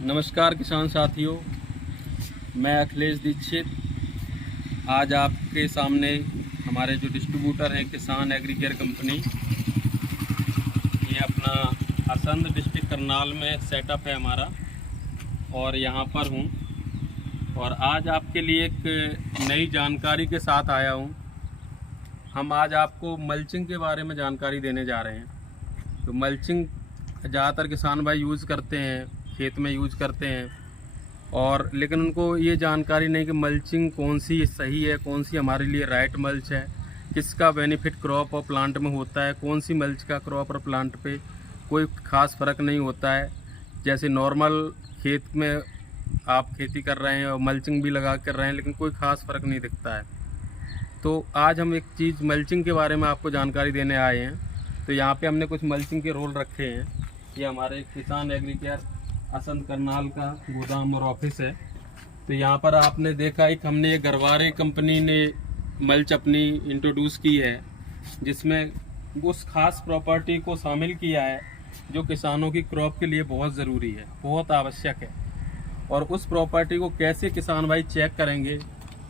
नमस्कार किसान साथियों, मैं अखिलेश दीक्षित आज आपके सामने हमारे जो डिस्ट्रीब्यूटर हैं किसान एग्रीकेयर कंपनी, ये अपना असंध डिस्ट्रिक्ट करनाल में सेटअप है हमारा और यहाँ पर हूँ और आज आपके लिए एक नई जानकारी के साथ आया हूँ। हम आज आपको मल्चिंग के बारे में जानकारी देने जा रहे हैं। तो मल्चिंग ज़्यादातर किसान भाई यूज़ करते हैं, खेत में यूज करते हैं और लेकिन उनको ये जानकारी नहीं कि मल्चिंग कौन सी सही है, कौन सी हमारे लिए राइट मल्च है, किसका बेनिफिट क्रॉप और प्लांट में होता है, कौन सी मल्च का क्रॉप और प्लांट पे कोई ख़ास फ़र्क नहीं होता है। जैसे नॉर्मल खेत में आप खेती कर रहे हैं और मल्चिंग भी लगा कर रहे हैं लेकिन कोई ख़ास फ़र्क नहीं दिखता है। तो आज हम एक चीज़ मल्चिंग के बारे में आपको जानकारी देने आए हैं। तो यहाँ पे हमने कुछ मल्चिंग के रोल रखे हैं। ये हमारे किसान एग्रीकेयर असंध करनाल का गोदाम और ऑफिस है। तो यहाँ पर आपने देखा एक हमने ये गरवारे कंपनी ने मल्च अपनी इंट्रोड्यूस की है, जिसमें उस खास प्रॉपर्टी को शामिल किया है जो किसानों की क्रॉप के लिए बहुत ज़रूरी है, बहुत आवश्यक है। और उस प्रॉपर्टी को कैसे किसान भाई चेक करेंगे,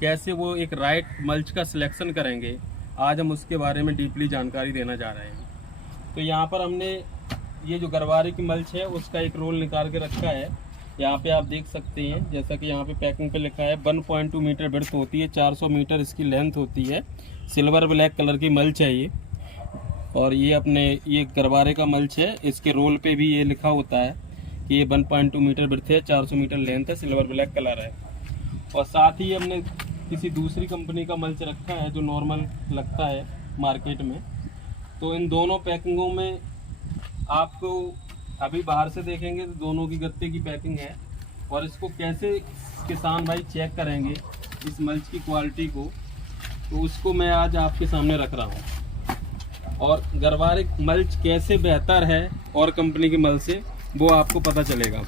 कैसे वो एक राइट मल्च का सिलेक्शन करेंगे, आज हम उसके बारे में डीपली जानकारी देना जा रहे हैं। तो यहाँ पर हमने ये जो गरवारे की मल्च है उसका एक रोल निकाल के रखा है। यहाँ पे आप देख सकते हैं, जैसा कि यहाँ पे पैकिंग पे लिखा है 1.2 मीटर विड्थ होती है, 400 मीटर इसकी लेंथ होती है। सिल्वर ब्लैक कलर की मल्च है ये। और ये अपने ये गरवारे का मल्च है, इसके रोल पे भी ये लिखा होता है कि ये 1.2 मीटर विड्थ है, 400 मीटर लेंथ है, सिल्वर ब्लैक कलर है। और साथ ही हमने किसी दूसरी कंपनी का मल्च रखा है जो नॉर्मल लगता है मार्केट में। तो इन दोनों पैकिंगों में आपको अभी बाहर से देखेंगे तो दोनों की गत्ते की पैकिंग है। और इसको कैसे किसान भाई चेक करेंगे इस मल्च की क्वालिटी को, तो उसको मैं आज आपके सामने रख रहा हूँ। और गरवारे मल्च कैसे बेहतर है और कंपनी की मल्च से, वो आपको पता चलेगा।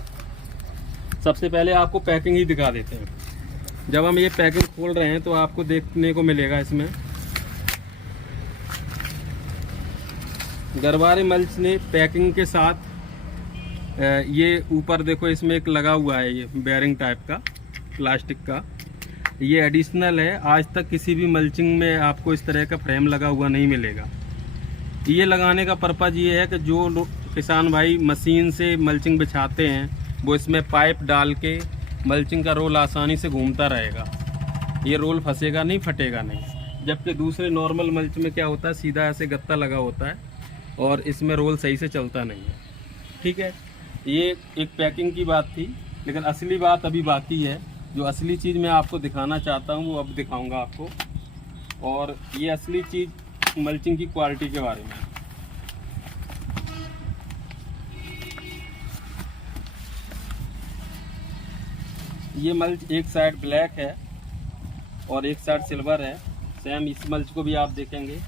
सबसे पहले आपको पैकिंग ही दिखा देते हैं। जब हम ये पैकिंग खोल रहे हैं तो आपको देखने को मिलेगा इसमें गरवारे मल्च ने पैकिंग के साथ ये ऊपर देखो इसमें एक लगा हुआ है, ये बेयरिंग टाइप का प्लास्टिक का, ये एडिशनल है। आज तक किसी भी मल्चिंग में आपको इस तरह का फ्रेम लगा हुआ नहीं मिलेगा। ये लगाने का पर्पज़ ये है कि जो किसान भाई मशीन से मल्चिंग बिछाते हैं वो इसमें पाइप डाल के मल्चिंग का रोल आसानी से घूमता रहेगा, ये रोल फंसेगा नहीं, फटेगा नहीं। जबकि दूसरे नॉर्मल मल्च में क्या होता है, सीधा ऐसे गत्ता लगा होता है और इसमें रोल सही से चलता नहीं है। ठीक है, ये एक पैकिंग की बात थी, लेकिन असली बात अभी बाकी है। जो असली चीज़ मैं आपको दिखाना चाहता हूँ वो अब दिखाऊंगा आपको। और ये असली चीज़ मल्चिंग की क्वालिटी के बारे में। ये मल्च एक साइड ब्लैक है और एक साइड सिल्वर है। सेम इस मल्च को भी आप देखेंगे,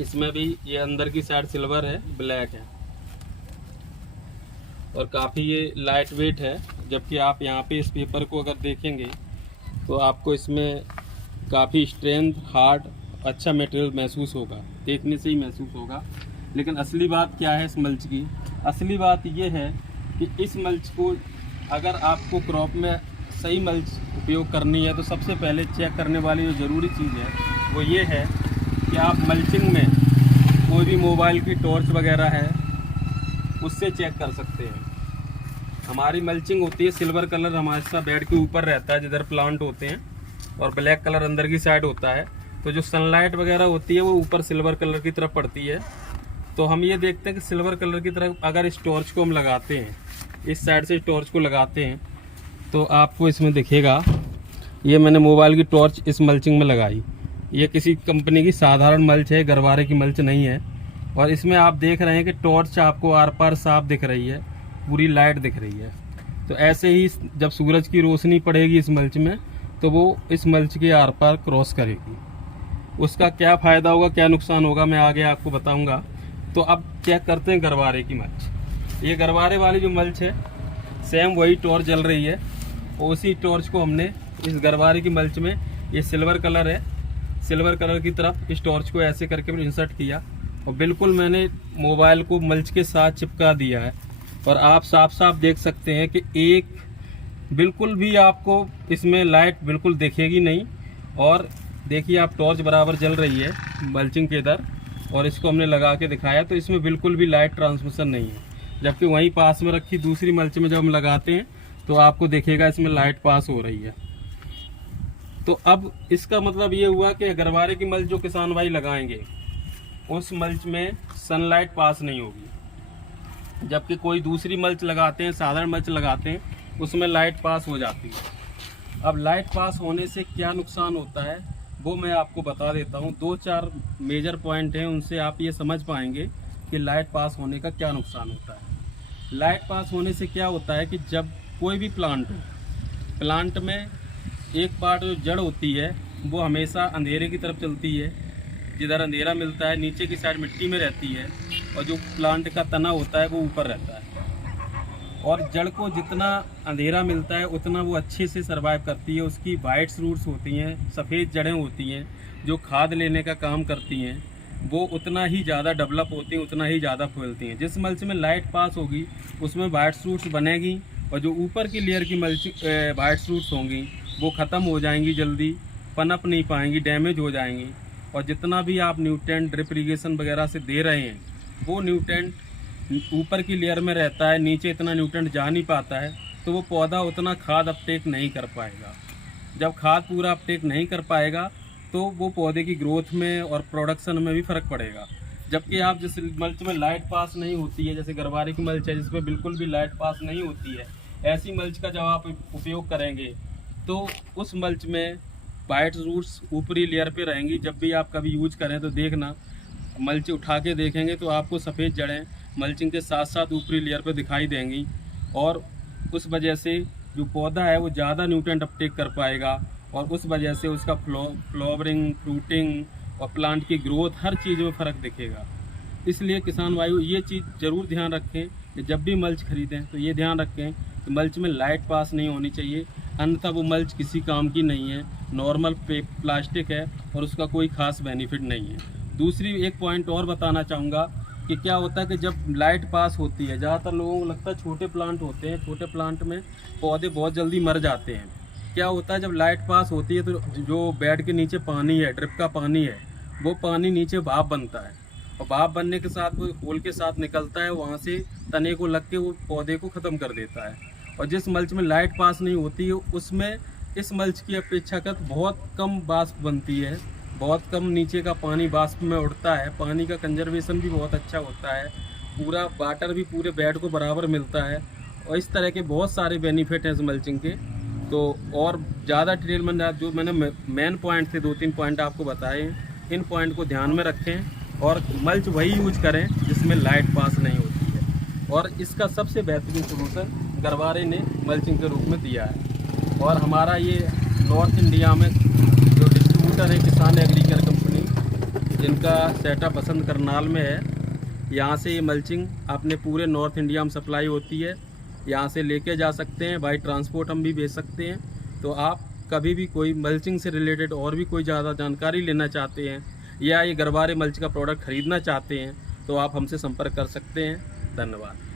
इसमें भी ये अंदर की साइड सिल्वर है, ब्लैक है और काफ़ी ये लाइट वेट है। जबकि आप यहाँ पे इस पेपर को अगर देखेंगे तो आपको इसमें काफ़ी स्ट्रेंथ, हार्ड, अच्छा मटेरियल महसूस होगा, देखने से ही महसूस होगा। लेकिन असली बात क्या है इस मल्च की? असली बात ये है कि इस मल्च को अगर आपको क्रॉप में सही मल्च उपयोग करनी है तो सबसे पहले चेक करने वाली जो ज़रूरी चीज़ है वो ये है कि आप मल्चिंग में कोई भी मोबाइल की टॉर्च वगैरह है उससे चेक कर सकते हैं। हमारी मल्चिंग होती है सिल्वर कलर, हमारे साथ बेड के ऊपर रहता है जिधर प्लांट होते हैं, और ब्लैक कलर अंदर की साइड होता है। तो जो सनलाइट वगैरह होती है वो ऊपर सिल्वर कलर की तरफ पड़ती है। तो हम ये देखते हैं कि सिल्वर कलर की तरफ अगर इस टॉर्च को हम लगाते हैं, इस साइड से टॉर्च को लगाते हैं, तो आपको इसमें दिखेगा, ये मैंने मोबाइल की टॉर्च इस मल्चिंग में लगाई। ये किसी कंपनी की साधारण मल्च है, गरवारे की मल्च नहीं है। और इसमें आप देख रहे हैं कि टॉर्च आपको आर पार साफ दिख रही है, पूरी लाइट दिख रही है। तो ऐसे ही जब सूरज की रोशनी पड़ेगी इस मल्च में तो वो इस मल्च के आर पार क्रॉस करेगी। उसका क्या फ़ायदा होगा, क्या नुकसान होगा, मैं आगे आपको बताऊंगा। तो अब चेक करते हैं गरवारे की मल्च। ये गरवारे वाली जो मल्च है सेम वही टॉर्च जल रही है और उसी टॉर्च को हमने इस गरवारे की मल्च में, ये सिल्वर कलर है, सिल्वर कलर की तरफ इस टॉर्च को ऐसे करके इंसर्ट किया और बिल्कुल मैंने मोबाइल को मल्च के साथ चिपका दिया है। और आप साफ साफ देख सकते हैं कि एक बिल्कुल भी आपको इसमें लाइट बिल्कुल दिखेगी नहीं। और देखिए आप टॉर्च बराबर जल रही है मल्चिंग के इधर, और इसको हमने लगा के दिखाया तो इसमें बिल्कुल भी लाइट ट्रांसमिशन नहीं है। जबकि वहीं पास में रखी दूसरी मल्च में जब हम लगाते हैं तो आपको दिखेगा इसमें लाइट पास हो रही है। तो अब इसका मतलब ये हुआ कि गरवारे की मल्च जो किसान भाई लगाएंगे उस मल्च में सनलाइट पास नहीं होगी। जबकि कोई दूसरी मल्च लगाते हैं, साधारण मल्च लगाते हैं, उसमें लाइट पास हो जाती है। अब लाइट पास होने से क्या नुकसान होता है वो मैं आपको बता देता हूँ। 2-4 मेजर पॉइंट हैं, उनसे आप ये समझ पाएंगे कि लाइट पास होने का क्या नुकसान होता है। लाइट पास होने से क्या होता है कि जब कोई भी प्लांट हो, प्लांट में एक पार्ट जो जड़ होती है वो हमेशा अंधेरे की तरफ चलती है। जिधर अंधेरा मिलता है नीचे की साइड मिट्टी में रहती है, और जो प्लांट का तना होता है वो ऊपर रहता है। और जड़ को जितना अंधेरा मिलता है उतना वो अच्छे से सर्वाइव करती है। उसकी वाइट रूट्स होती हैं, सफ़ेद जड़ें होती हैं जो खाद लेने का काम करती हैं, वो उतना ही ज़्यादा डेवलप होती हैं, उतना ही ज़्यादा फैलती हैं। जिस मल्च में लाइट पास होगी उसमें वाइट रूट्स बनेगी, और जो ऊपर की लेयर की मल्च वाइट रूट्स होंगी वो ख़त्म हो जाएंगी, जल्दी पनप नहीं पाएंगी, डैमेज हो जाएंगी। और जितना भी आप न्यूट्रेंट ड्रिप इरीगेशन वगैरह से दे रहे हैं वो न्यूट्रेंट ऊपर की लेयर में रहता है, नीचे इतना न्यूट्रेंट जा नहीं पाता है, तो वो पौधा उतना खाद अपटेक नहीं कर पाएगा। जब खाद पूरा अपटेक नहीं कर पाएगा तो वो पौधे की ग्रोथ में और प्रोडक्शन में भी फ़र्क पड़ेगा। जबकि आप जिस मल्च में लाइट पास नहीं होती है, जैसे गरवारे की मल्च है जिसमें बिल्कुल भी लाइट पास नहीं होती है, ऐसी मल्च का जब आप उपयोग करेंगे तो उस मल्च में वाइट रूट्स ऊपरी लेयर पे रहेंगी। जब भी आप कभी यूज करें तो देखना, मल्च उठा के देखेंगे तो आपको सफ़ेद जड़ें मल्चिंग के साथ साथ ऊपरी लेयर पे दिखाई देंगी, और उस वजह से जो पौधा है वो ज़्यादा न्यूट्रेंट अपटेक कर पाएगा, और उस वजह से उसका फ्लावरिंग, फ्रूटिंग और प्लांट की ग्रोथ हर चीज़ में फ़र्क दिखेगा। इसलिए किसान भाइयों ये चीज़ ज़रूर ध्यान रखें कि जब भी मल्च खरीदें तो ये ध्यान रखें कि मल्च में लाइट पास नहीं होनी चाहिए, अन्यथा वो मल्च किसी काम की नहीं है, नॉर्मल प्लास्टिक है और उसका कोई ख़ास बेनिफिट नहीं है। दूसरी एक पॉइंट और बताना चाहूँगा कि क्या होता है कि जब लाइट पास होती है, ज़्यादातर लोगों को लगता है छोटे प्लांट होते हैं, छोटे प्लांट में पौधे बहुत जल्दी मर जाते हैं। क्या होता है जब लाइट पास होती है तो जो बेड के नीचे पानी है, ड्रिप का पानी है, वो पानी नीचे भाप बनता है, और भाप बनने के साथ वो होल के साथ निकलता है, वहाँ से तने को लग के वो पौधे को ख़त्म कर देता है। और जिस मल्च में लाइट पास नहीं होती है उसमें इस मल्च की अपेक्षाकृत बहुत कम वाष्प बनती है, बहुत कम नीचे का पानी वाष्प में उड़ता है, पानी का कंजर्वेशन भी बहुत अच्छा होता है, पूरा वाटर भी पूरे बेड को बराबर मिलता है, और इस तरह के बहुत सारे बेनिफिट हैं इस मल्चिंग के। तो और ज़्यादा डिटेल में जो मैंने मेन पॉइंट थे 2-3 पॉइंट आपको बताए, इन पॉइंट को ध्यान में रखें और मल्च वही यूज करें जिसमें लाइट पास नहीं होती है। और इसका सबसे बेहतरीन सलूशन गरवारे ने मल्चिंग के रूप में दिया है। और हमारा ये नॉर्थ इंडिया में जो डिस्ट्रीब्यूटर है किसान एग्रीकेयर कंपनी, जिनका सेटअप बसंत करनाल में है, यहाँ से ये मल्चिंग अपने पूरे नॉर्थ इंडिया में सप्लाई होती है। यहाँ से लेके जा सकते हैं, बाई ट्रांसपोर्ट हम भी भेज सकते हैं। तो आप कभी भी कोई मल्चिंग से रिलेटेड और भी कोई ज़्यादा जानकारी लेना चाहते हैं या ये गरवारे मल्च का प्रोडक्ट ख़रीदना चाहते हैं तो आप हमसे संपर्क कर सकते हैं। धन्यवाद।